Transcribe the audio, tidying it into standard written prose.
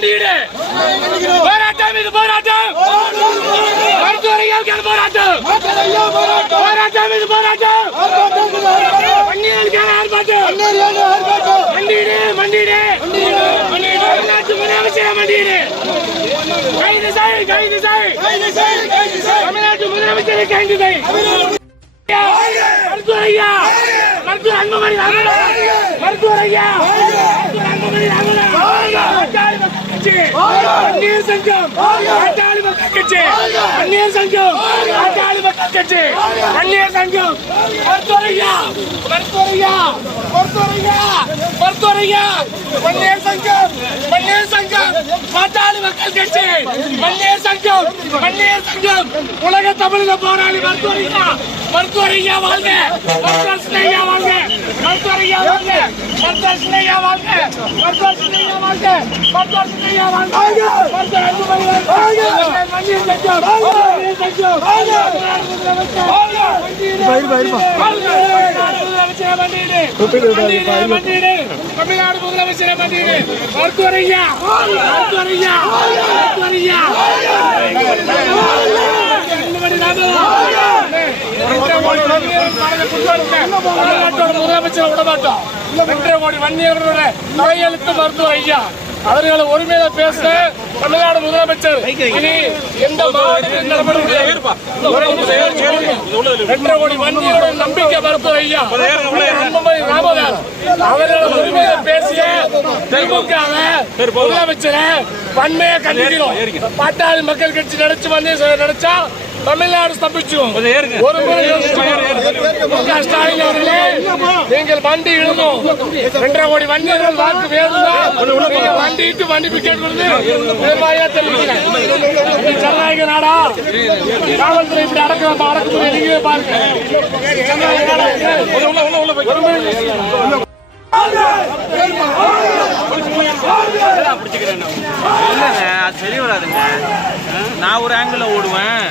மண்டியிடு. போராட்டம் இது போராட்டம். மருத்துவர்கள் போராட்டம். போராட்டம் இது போராட்டம். வன்னியர்களுக்கான ஆர்ப்பாட்டம். மண்டியிடு மண்டியிடு. தமிழ்நாட்டு முதலமைச்சர் மண்டியிடு. கைது செய் கைது செய். தமிழ்நாட்டு முதலமைச்சரை கைது செய். மருத்துவர் ஐயா, மருத்துவர் அன்புமணி ராமதாஸ், மருத்துவர் ஐயா, மருத்துவர் அன்புமணி ராமதாஸ், பாட்டாளி மக்கள் கட்சி, வன்னியர் சங்கம், பாட்டாளி மக்கள் கட்சி, வன்னியர் சங்கம், பாட்டாளி மக்கள் கட்சி, வன்னியர் சங்கம், மருத்துவர் ஐயா, மருத்துவர் ஐயா, மருத்துவர் ஐயா, மருத்துவர் ஐயா, வன்னியர் சங்கம், வன்னியர் சங்கம், பாட்டாளி மக்கள் கட்சி, வன்னியர் சங்கம், வன்னியர் சங்கம், உலக தமிழக போராளி மருத்துவர் ஐயா, மருத்துவர் ஐயா வாழ்க, மருத்துவர் ஐயா வாழ்க, மருத்துவர் ஐயா வாழ்க, மருத்துவர் ஐயா வாழ்க, மருத்துவர் ஐயா வாழ்க, மருத்துவர் ஐயா வாழ்க, மருத்துவர் அன்புமணி வாழ்க, வன்னியர் சங்கம், வன்னியர் சங்கம், தமிழ்நாடு முதலமைச்சர் மண்டியிடு. மருத்துவர் ஐயா, மருத்துவர் ஐயா, மருத்துவர் ஐயா, அன்புமணி தமிழ்நாட்டோட முதலமைச்சர் விடமாட்டோம். 2.5 கோடி வன்னியர்களோட தலையெழுத்து மருத்துவர் ஐயா அவர்களை ஒருமையில பேச தமிழ்நாடு முதலமைச்சர் இனி எந்த மாவட்டத்தில் 2.5 கோடி வன்னியரோட நம்பிக்கை மருத்துவர் ஐயா அன்புமணி ராமதாஸ் அவர்களை ஒருமையில பேசிய திமுக முதலமைச்சரை வன்மையை கண்டிக்கிறோம். பாட்டாளி மக்கள் கட்சி நினைச்சு வந்து நினைச்சா தமிழ்நாடு ஸ்தம்பிச்சிடும். ஒரு முறை ஸ்டாலின் அவர்களே நீங்கள் வண்டி இழுந்தோம். 2.5 கோடி வண்டியர்கள் வாக்கு வேணும்னா வண்டிட்டு மன்னிப்பு கேட்கிறது நிர்வாகியா தெரிவிக்கிறேன். ஜனநாயக நாடா காவல்துறை இப்படி அடக்குமுறை நீங்களே பாருங்க. ஜனநாயக நாடா சரி வராதுங்க. நான் ஒரு ஆங்கிள் ஓடுவேன்.